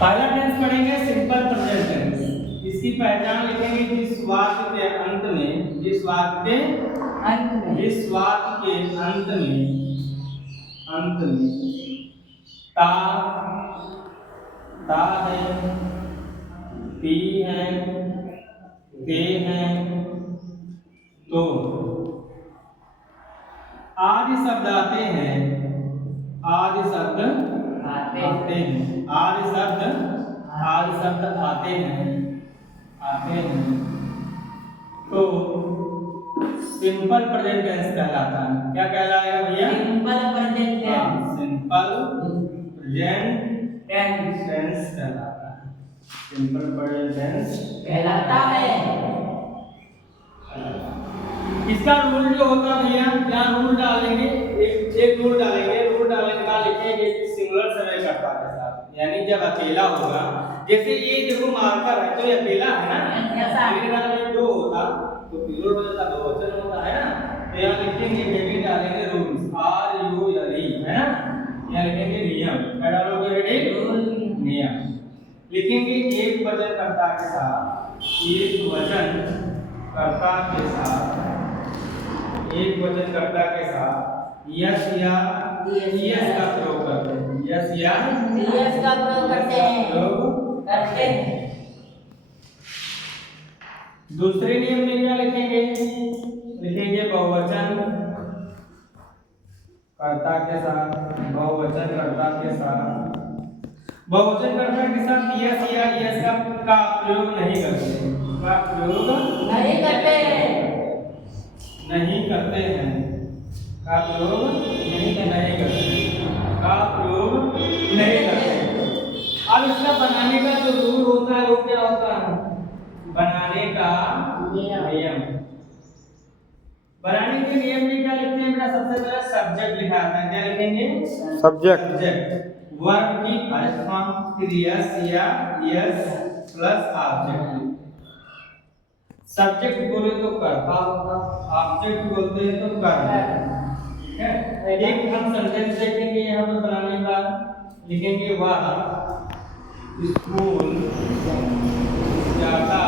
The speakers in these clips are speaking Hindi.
पहला टेंस पढ़ेंगे सिंपल प्रेजेंट टेंस। इसकी पहचान लिखेंगे जिस वाक्य के अंत में, जिस वाक्य के अंत में ता है, ती है, ते हैं, तो आदि शब्द आते हैं, आदि शब्द आते हैं तो सिंपल प्रेजेंट टेंस कहलाता है। क्या कहलाएगा भैया? Simple present tense. Simple present tense कहलाता है। सिंपल प्रेजेंट टेंस कहलाता है। इसका रूल जो होता है भैया, क्या रूल डालेंगे? एक रूल डालेंगे। रूल डालने का लिखेंगे कि सिंगुलर समय कर्ता के साथ, यानी जब अकेला होगा, जैसे ये देखो मार्कर है तो ये अकेला है ना, लेकिन अगर ये दो होता तो प्लूरल हो जाता, बहुवचन होता है ना। तो यहाँ लिखेंगे हेडिंग डालेंगे रूल्स, RULE है ना। यहाँ लिखेंगे नियम, क्या डालोगे हेडिंग? नियम। लिखेंगे एक वचन कर्ता के साथ, एक वचन कर्ता के साथ यस या यस का प्रयोग करते हैं। यस या यस का प्रयोग करते हैं। दूसरे नियम में क्या लिखेंगे? लिखेंगे बहुवचन कर्ता के साथ, बहुवचन कर्ता के साथ यस या यस का प्रयोग नहीं करते हैं। का प्रयोग नहीं करते हैं। अब इसका बनाने का जो रूल होता है वो क्या होता है? बनाने का नियम। बनाने के नियम में क्या लिखते हैं बेटा? सबसे पहले सब्जेक्ट लिखा आता है। क्या लिखेंगे? सब्जेक्ट। वर्ब की फर्स्ट फॉर्म, फिर यस या यस प्लस ऑब्जेक्ट। सब्जेक्ट बोले तो कर्ता होगा, ऑब्जेक्ट बोलते हैं तो कर्ता। ठीक है। एक हम सेंटेंस देखेंगे यहाँ पे बनाने का। लिखेंगे वह स्कूल जाता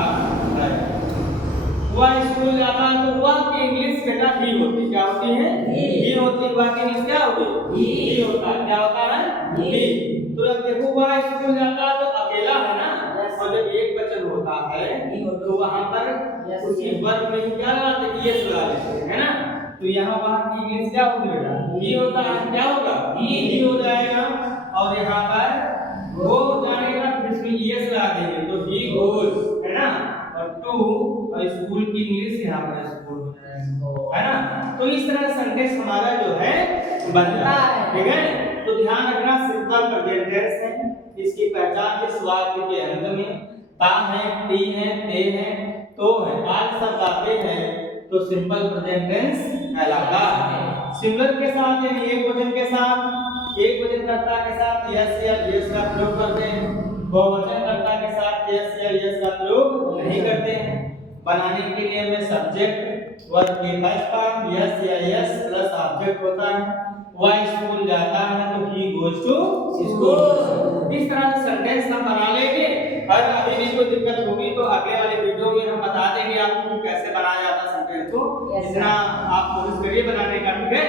है। वह स्कूल जाता है तो वह की इंग्लिश बेटा ही होती। क्या होती है? ही होती। वह की इंग्लिश क्या होती? ही होता है। क्या होता है? ही। तो अब देखो वह स्कूल जाता है तो अकेला है ना, और जब एक वचन होता है तो वहां पर उसकी वर्ब में क्या लगाते? यस लगा देते हैं, है ना। तो यहाँ वहां की इंग्लिश क्या होगी बेटा? ही होता है। क्या होगा? ही हो जाएगा। और यहाँ पर गो जाएगा, फिर इसमें यस लगा देंगे तो ही गोज, है ना। और टू और स्कूल की इंग्लिश यहाँ पर स्कूल हो जाएगा, है ना। तो इस तरह सेंटेंस हमारा जो है बन जाता है। ठीक है। तो ध्यान रखना सिंपल प्रेजेंट टेंस है। इसकी पहचान इस वाक्य के अंत में ता है, ती है, ते है, तो है, आज सब आते हैं तो सिंपल प्रेजेंट टेंस कहलाता है। सिंगुलर के साथ यानी एक वचन के साथ, एक वचन कर्ता के साथ यस या यस का प्रयोग करते हैं। बहुवचन कर्ता के साथ यस या यस का प्रयोग नहीं करते हैं। बनाने के लिए में सब्जेक्ट वर्ब की फर्स्ट फॉर्म यस या यस प्लस ऑब्जेक्ट होता है। वह स्कूल जाता है तो ही गोज टू स्कूल। इस तरह से सेंटेंस हम बना लेंगे। और अभी भी कोई दिक्कत होगी तो अगले वाले वीडियो में हम बता देंगे आपको कैसे बनाया जाता है सेंटेंस को। इतना आप कोशिश करिए बनाने का, ठीक है।